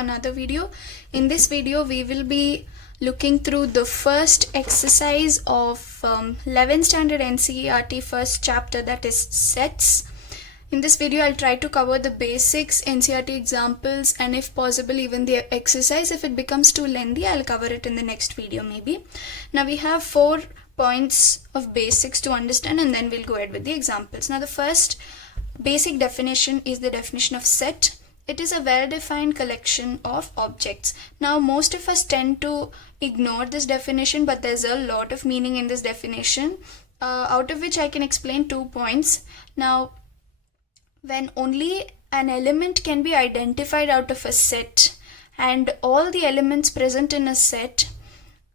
another video. In this video we will be looking through the first exercise of 11th standard NCERT first chapter, that is sets. In this video I'll try to cover the basics, NCERT examples, and if possible even the exercise. If it becomes too lengthy I'll cover it in the next video maybe. Now we have 4 points of basics to understand and then we'll go ahead with the examples. Now the first basic definition is the definition of set. It is a well-defined collection of objects. Now most of us tend to ignore this definition, but there's a lot of meaning in this definition, out of which I can explain 2 points. Now when only an element can be identified out of a set and all the elements present in a set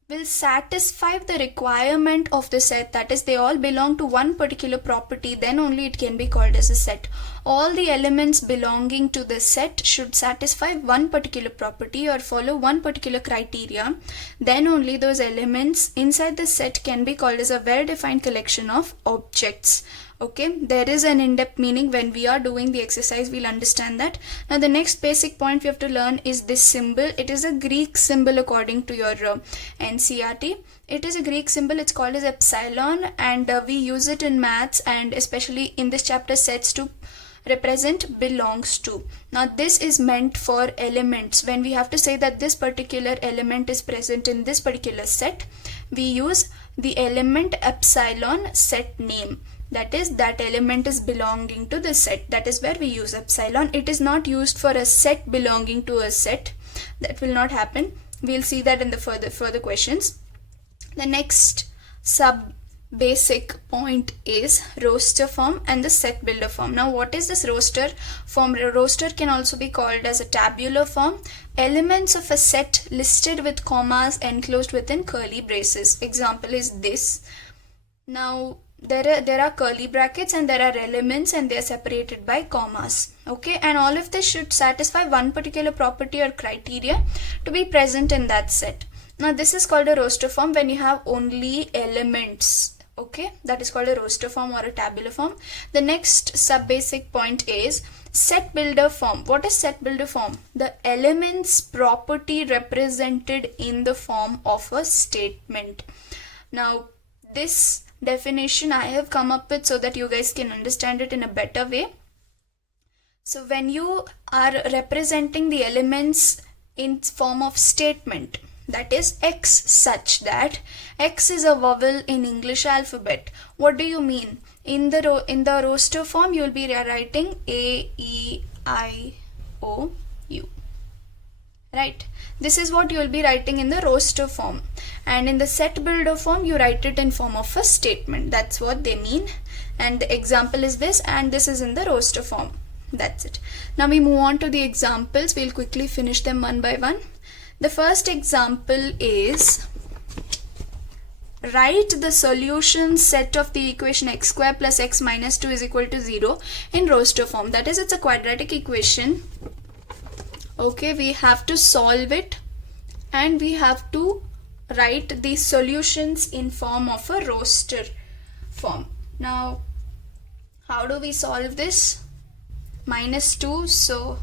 will satisfy the requirement of the set, that is they all belong to one particular property, then only it can be called as a set. All the elements belonging to the set should satisfy one particular property or follow one particular criteria, then only those elements inside the set can be called as a well-defined collection of objects. Okay, there is an in-depth meaning. When we are doing the exercise we'll understand that. Now the next basic point we have to learn is this symbol. It is a Greek symbol according to your NCERT. It is a Greek symbol, it's called as epsilon, and we use it in maths and especially in this chapter sets to represent belongs to. Now this is meant for elements. When we have to say that this particular element is present in this particular set, we use the element epsilon set name. That is, that element is belonging to the set. That is where we use epsilon. It is not used for a set belonging to a set. That will not happen. We'll see that in the further questions. The next sub basic point is roster form and the set builder form. Now what is this roster form? Roster can also be called as a tabular form. Elements of a set listed with commas enclosed within curly braces. Example is this. Now there are curly brackets and there are elements and they are separated by commas. Okay, and all of this should satisfy one particular property or criteria to be present in that set. Now this is called a roster form when you have only elements. Okay, that is called a roster form or a tabular form. The next sub basic point is set builder form. What is set builder form? The elements property represented in the form of a statement. Now this definition I have come up with so that you guys can understand it in a better way. So when you are representing the elements in form of statement, that is x such that x is a vowel in English alphabet. What do you mean? In the roster form you will be writing A, E, I, O, U. Right? This is what you will be writing in the roster form. And in the set builder form you write it in form of a statement. That's what they mean. And the example is this, and this is in the roster form. That's it. Now we move on to the examples. We'll quickly finish them one by one. The first example is write the solution set of the equation x square plus x minus 2 is equal to 0 in roster form. That is, it's a quadratic equation. Okay, we have to solve it and we have to write the solutions in form of a roster form. Now how do we solve this? Minus 2, so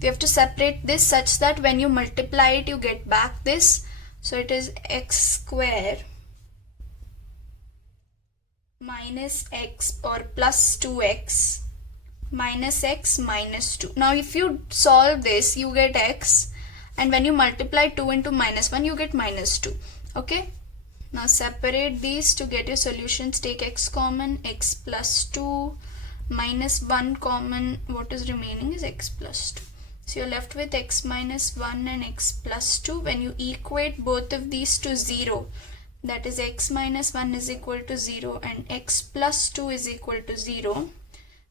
we have to separate this such that when you multiply it you get back this. So it is x square minus x or plus 2x minus x minus 2. Now if you solve this you get x, and when you multiply 2 into minus 1 you get minus 2. Okay, now separate these to get your solutions. Take x common, x plus 2 minus 1 common, what is remaining is x plus 2. So you're left with x minus 1 and x plus 2. When you equate both of these to 0, that is x minus 1 is equal to 0 and x plus 2 is equal to 0,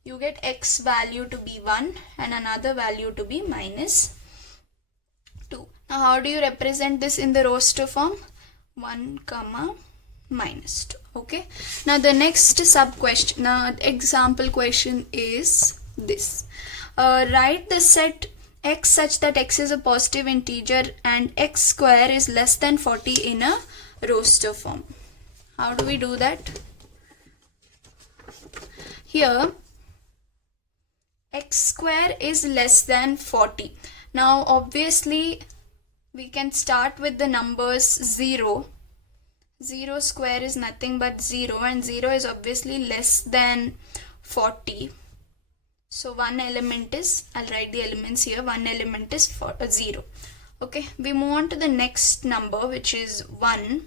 you get x value to be 1 and another value to be minus 2. Now how do you represent this in the roster form? 1 comma minus 2. Okay, now the next sub question, now example question is this. Write the set x such that x is a positive integer and x square is less than 40 in a roster form. How do we do that? Here x square is less than 40. Now obviously we can start with the numbers 0. 0 square is nothing but 0, and 0 is obviously less than 40. So one element is, I'll write the elements here, one element is 0. Okay, we move on to the next number, which is 1.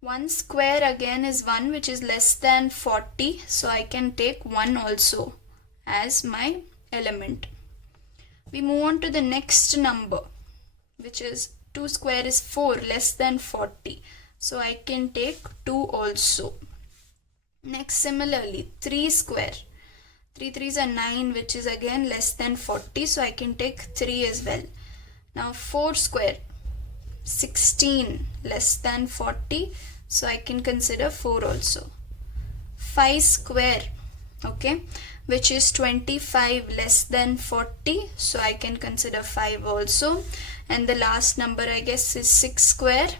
1 square again is 1, which is less than 40. So I can take 1 also as my element. We move on to the next number, which is 2 square is 4, less than 40. So I can take 2 also. Next, similarly, 3 square. 3 3s are 9, which is again less than 40. So I can take 3 as well. Now 4 square, 16, less than 40. So I can consider 4 also. 5 square, okay, which is 25, less than 40. So I can consider 5 also. And the last number, I guess, is 6 square.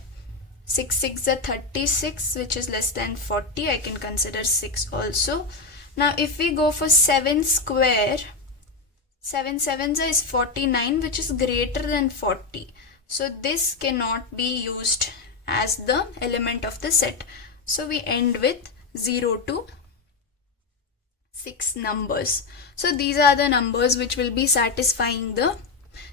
6 6 are 36, which is less than 40. I can consider 6 also. Now if we go for 7 square, 7 7s is 49, which is greater than 40. So this cannot be used as the element of the set. So we end with 0 to 6 numbers. So these are the numbers which will be satisfying the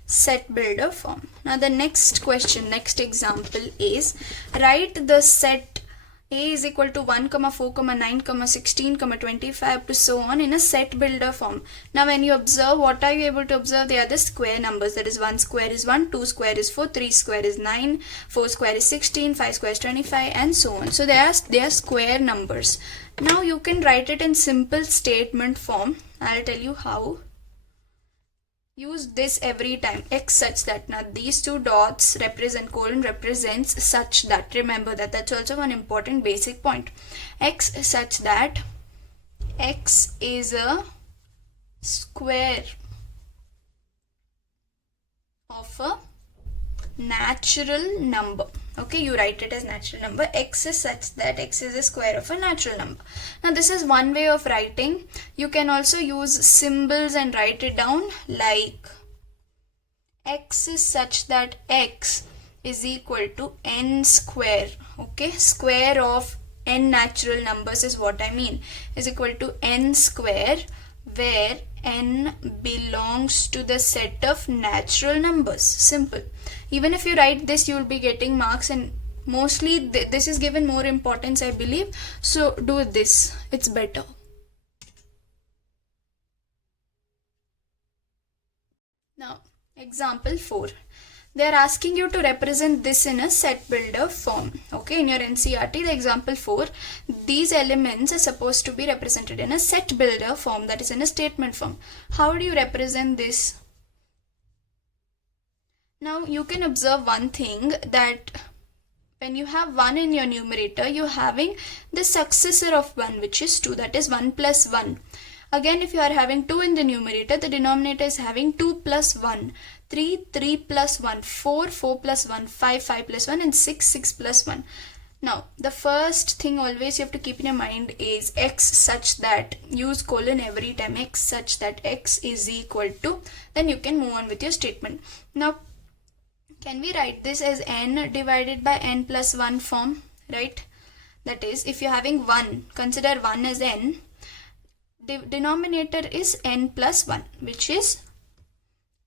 set builder form. Now the next question, next example is, write the set A is equal to 1, 4, 9, 16, 25 up to so on in a set builder form. Now when you observe, what are you able to observe? They are the square numbers. That is 1 square is 1, 2 square is 4, 3 square is 9, 4 square is 16, 5 square is 25, and so on. So they are square numbers. Now you can write it in simple statement form. I'll tell you how. Use this every time, x such that. Now these two dots represent, colon represents such that. Remember that. That's also one important basic point. X such that x is a square of a natural number. Okay, you write it as natural number. X is such that x is a square of a natural number. Now this is one way of writing. You can also use symbols and write it down, like x is such that x is equal to n square. Okay, square of n natural numbers is what I mean, is equal to n square, where n belongs to the set of natural numbers. Simple. Even if you write this, you will be getting marks, and mostly this is given more importance, I believe. So do this, it's better. Now example 4. They are asking you to represent this in a set builder form. Okay, in your NCERT, the example 4, these elements are supposed to be represented in a set builder form, that is in a statement form. How do you represent this? Now you can observe one thing, that when you have 1 in your numerator, you're having the successor of 1, which is 2, that is 1 plus 1. Again, if you are having 2 in the numerator, the denominator is having 2 plus 1, 3, 3 plus 1, 4, 4 plus 1, 5, 5 plus 1, and 6, 6 plus 1. Now, the first thing always you have to keep in your mind is x such that. Use colon every time, x such that x is equal to. Then you can move on with your statement. Now, can we write this as n divided by n plus 1 form, right? That is, if you're having 1, consider 1 as n. The denominator is n plus 1, which is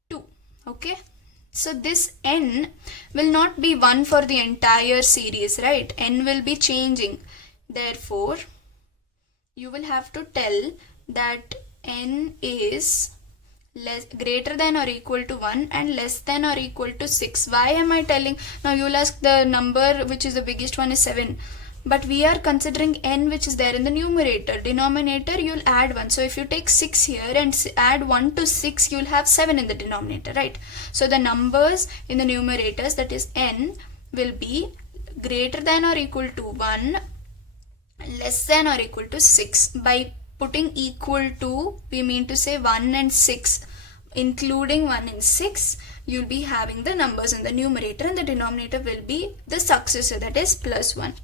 2. Okay, so this n will not be 1 for the entire series, right? N will be changing. Therefore, you will have to tell that n is greater than or equal to 1 and less than or equal to 6. Why am I telling? Now you will ask, the number which is the biggest one is 7. But we are considering n which is there in the numerator. Denominator, you'll add 1. So if you take 6 here and add 1 to 6, you'll have 7 in the denominator, right? So the numbers in the numerators, that is n, will be greater than or equal to 1, less than or equal to 6. By putting equal to, we mean to say 1 and 6. Including 1 and 6, you'll be having the numbers in the numerator, and the denominator will be the successor, that is plus 1.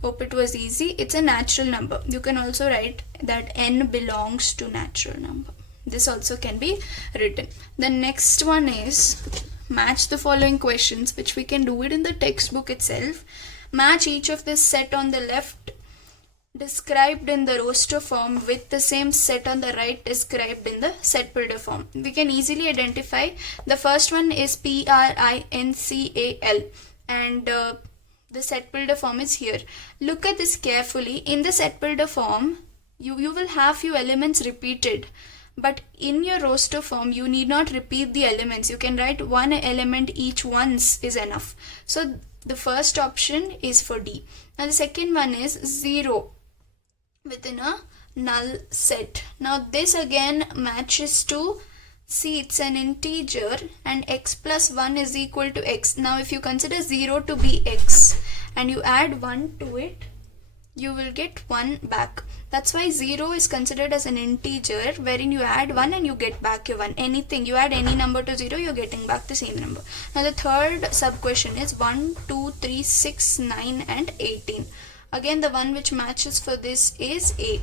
Hope it was easy. It's a natural number. You can also write that n belongs to natural number. This also can be written. The next one is match the following questions, which we can do it in the textbook itself. Match each of this set on the left described in the roster form with the same set on the right described in the set builder form. We can easily identify. The first one is PRINCAL, and the set builder form is here. Look at this carefully. In the set builder form, you will have few elements repeated, but in your roster form you need not repeat the elements. You can write one element each once is enough. So the first option is for D. Now the second one is 0 within a null set. Now this again matches to, see, it's an integer and x plus 1 is equal to x. Now if you consider 0 to be x and you add 1 to it, you will get 1 back. That's why 0 is considered as an integer wherein you add 1 and you get back your 1. Anything, you add any number to 0, you're getting back the same number. Now the third sub question is 1, 2, 3, 6, 9 and 18. Again, the one which matches for this is A.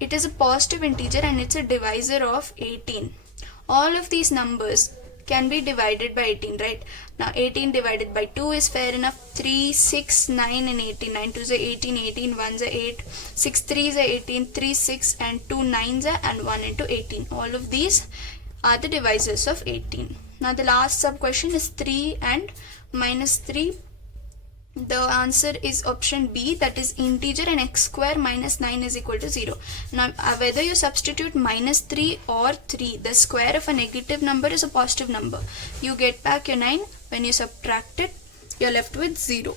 It is a positive integer and it's a divisor of 18. All of these numbers can be divided by 18, right? Now 18 divided by 2 is fair enough. 3, 6, 9 and 18. 9 2s are 18, 18 1s are 8, 6 3s are 18, 3 6 and 2 9s are, and 1 into 18. All of these are the divisors of 18. Now the last sub question is 3 and minus 3. The answer is option B, that is integer, and x square minus 9 is equal to 0. Now whether you substitute minus 3 or 3, the square of a negative number is a positive number. You get back your 9. When you subtract it, you're left with 0.